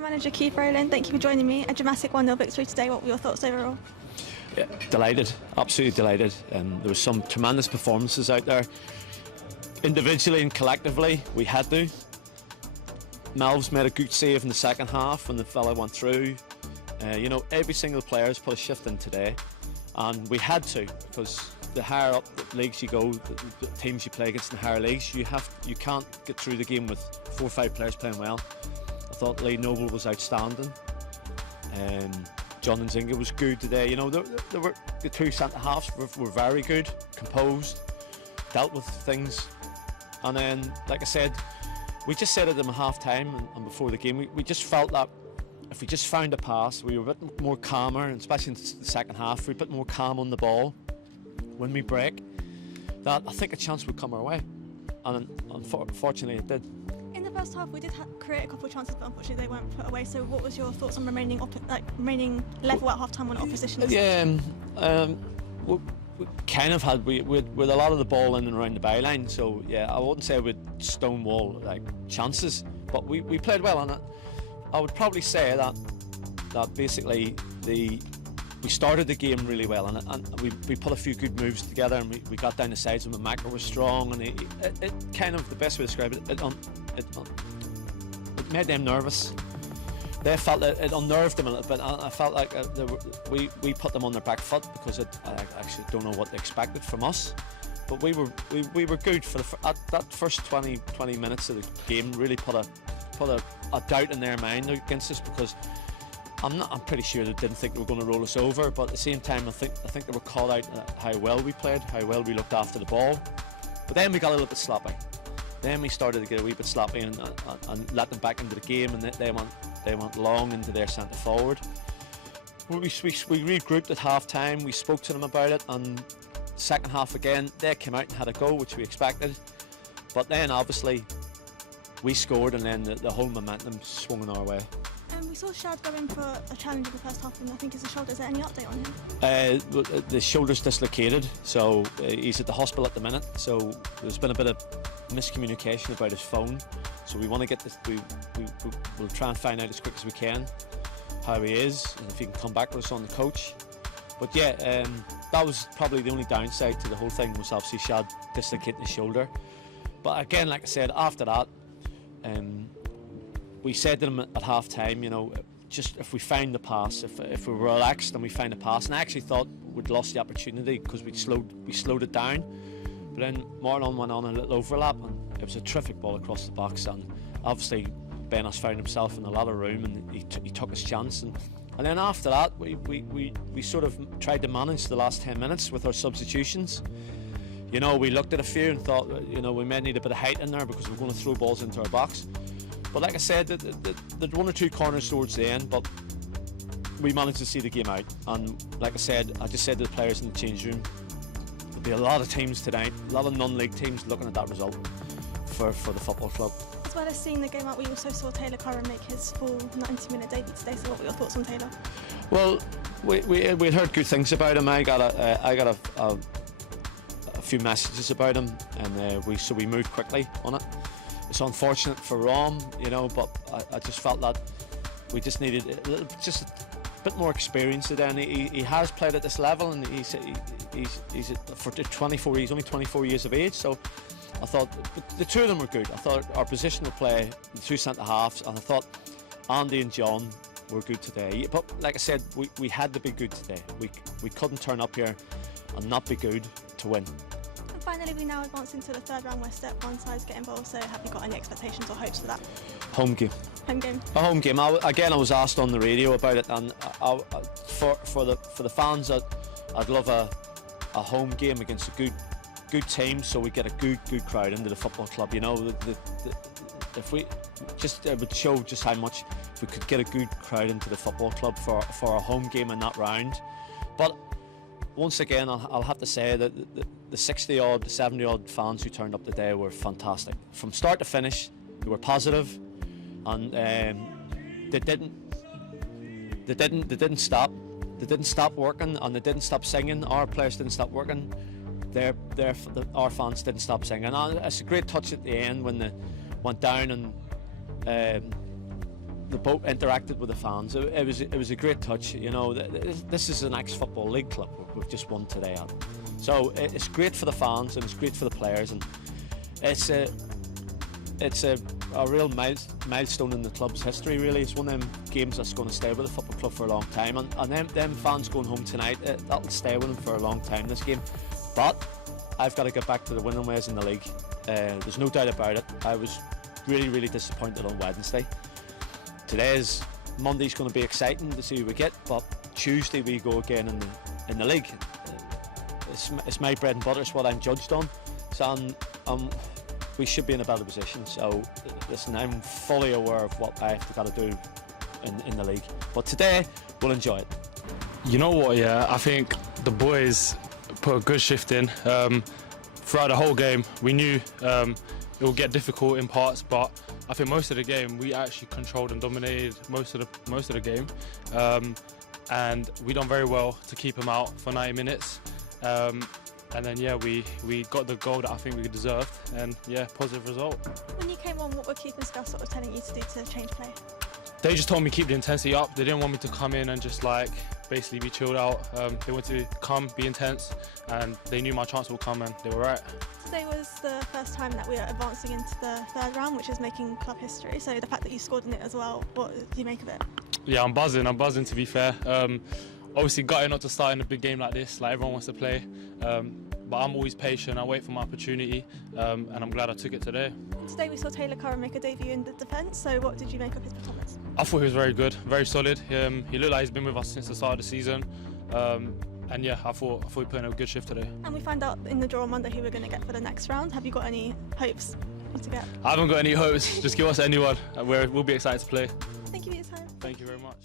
Manager Keith Rowland, thank you for joining me. A dramatic 1-0 victory today. What were your thoughts overall? Yeah, delighted, absolutely delighted. There was some tremendous performances out there. Individually and collectively, we had to. Melv's made a good save in the second half when the fella went through. Every single player's put a shift in today, and we had to, because the higher up the leagues you go, the teams you play against in the higher leagues, you can't get through the game with 4 or 5 players playing well. I thought Lee Noble was outstanding. John Nzinga was good today. There were the 2 centre halves were very good, composed, dealt with things, and then, like I said, we just said at them at half time and before the game, we just felt that if we just found a pass, we were a bit more calmer, and especially in the second half, we were a bit more calm on the ball when we break, that I think a chance would come our way, and unfortunately it did. In the first half, we did create a couple of chances, but unfortunately they weren't put away. So, what was your thoughts on remaining level at half time on opposition? We kind of had with a lot of the ball in and around the byline. So yeah, I wouldn't say we'd stonewall chances, but we played well on it. I would probably say that basically we started the game really well, and we put a few good moves together, and we got down the sides, and Michaela was strong, and it kind of, the best way to describe it, it made them nervous. They felt that it unnerved them a little bit. I felt like we put them on their back foot, because I actually don't know what they expected from us. But we were good for that first 20 minutes of the game. Really put a doubt in their mind against us, because I'm pretty sure they didn't think they were going to roll us over. But at the same time, I think they were called out how well we played, how well we looked after the ball. But then we got a little bit sloppy. Then we started to get a wee bit sloppy and let them back into the game, and they went long into their centre forward. We regrouped at half time. We spoke to them about it, and second half again they came out and had a go, which we expected. But then obviously we scored, and then the whole momentum swung in our way. We saw Shad go in for a challenge in the first half, and I think it's a shoulder. Is there any update on him? The shoulder's dislocated, so he's at the hospital at the minute. So there's been a bit of miscommunication about his phone. So we want to get this. We'll try and find out as quick as we can how he is, and if he can come back with us on the coach. But yeah, that was probably the only downside to the whole thing, was obviously Shad dislocating his shoulder. But again, like I said, after that, we said to them at half time, just if we found the pass, if we were relaxed and we found a pass, and I actually thought we'd lost the opportunity because we slowed it down. But then Marlon went on a little overlap, and it was a terrific ball across the box, and obviously Benas found himself in a lot of room, and he took his chance, and then after that we sort of tried to manage the last 10 minutes with our substitutions. We looked at a few and thought, we may need a bit of height in there, because we're going to throw balls into our box. But like I said, there's 1 or 2 corners towards the end, but we managed to see the game out. And like I said, I just said to the players in the change room, there'll be a lot of teams tonight, a lot of non-league teams looking at that result for the football club. As well as seeing the game out, we also saw Taylor Curran make his full 90-minute debut today. So what were your thoughts on Taylor? Well, we'd heard good things about him. I got a few messages about him, and we moved quickly on it. It's unfortunate for Rom, but I just felt that we just needed just a bit more experience today. And he has played at this level, and he's for 24. He's only 24 years of age, so I thought the 2 of them were good. I thought our positional play, the 2 centre halves, and I thought Andy and John were good today. But like I said, we had to be good today. We couldn't turn up here and not be good to win. Finally, we now advance into the 3rd round where step 1 sides get involved. So have you got any expectations or hopes for that? Home game. Home game. A home game. I was asked on the radio about it, and for the fans, I'd love a home game against a good team, so we get a good crowd into the football club. If we it would show just how much, if we could get a good crowd into the football club for a home game in that round. But once again, I'll have to say that the 60-odd, 70-odd fans who turned up today were fantastic. From start to finish, they were positive, and they didn't stop. They didn't stop working, and they didn't stop singing. Our players didn't stop working. Our fans didn't stop singing. And it's a great touch at the end when they went down and the boat interacted with the fans. It was a great touch. You know, this is an ex-football league club we've just won today at. So it's great for the fans and it's great for the players, and it's a real milestone in the club's history. Really, it's one of them games that's going to stay with the football club for a long time, and them fans going home tonight, that'll stay with them for a long time, this game. But I've got to get back to the winning ways in the league. There's no doubt about it. I was really disappointed on Wednesday. Monday's going to be exciting to see who we get, but Tuesday we go again in the league. It's my bread and butter. It's what I'm judged on. So we should be in a better position. So listen, I'm fully aware of what I've got to do in the league. But today we'll enjoy it. You know what? Yeah, I think the boys put a good shift in. Throughout the whole game, we knew it would get difficult in parts, but I think most of the game we actually controlled and dominated most of the game, and we done very well to keep them out for 90 minutes. And then yeah, we got the goal that I think we deserved, and yeah, positive result. When you came on, what were keeping staff sort of telling you to do to change play? They just told me keep the intensity up. They didn't want me to come in and just like basically be chilled out. They wanted to come, be intense, and they knew my chance will come, and they were right. Today was the first time that we are advancing into the third round, which is making club history. So the fact that you scored in it as well, what do you make of it? Yeah, I'm buzzing to be fair. Obviously gutted not to start in a big game like this, like everyone wants to play. But I'm always patient, I wait for my opportunity, and I'm glad I took it today. Today we saw Taylor Curran make a debut in the defence, so what did you make of his performance? I thought he was very good, very solid. He looked like he's been with us since the start of the season. And yeah, I thought he put in a good shift today. And we found out in the draw on Monday who we're going to get for the next round. Have you got any hopes to get? I haven't got any hopes, just give us anyone. We'll be excited to play. Thank you for your time. Thank you very much.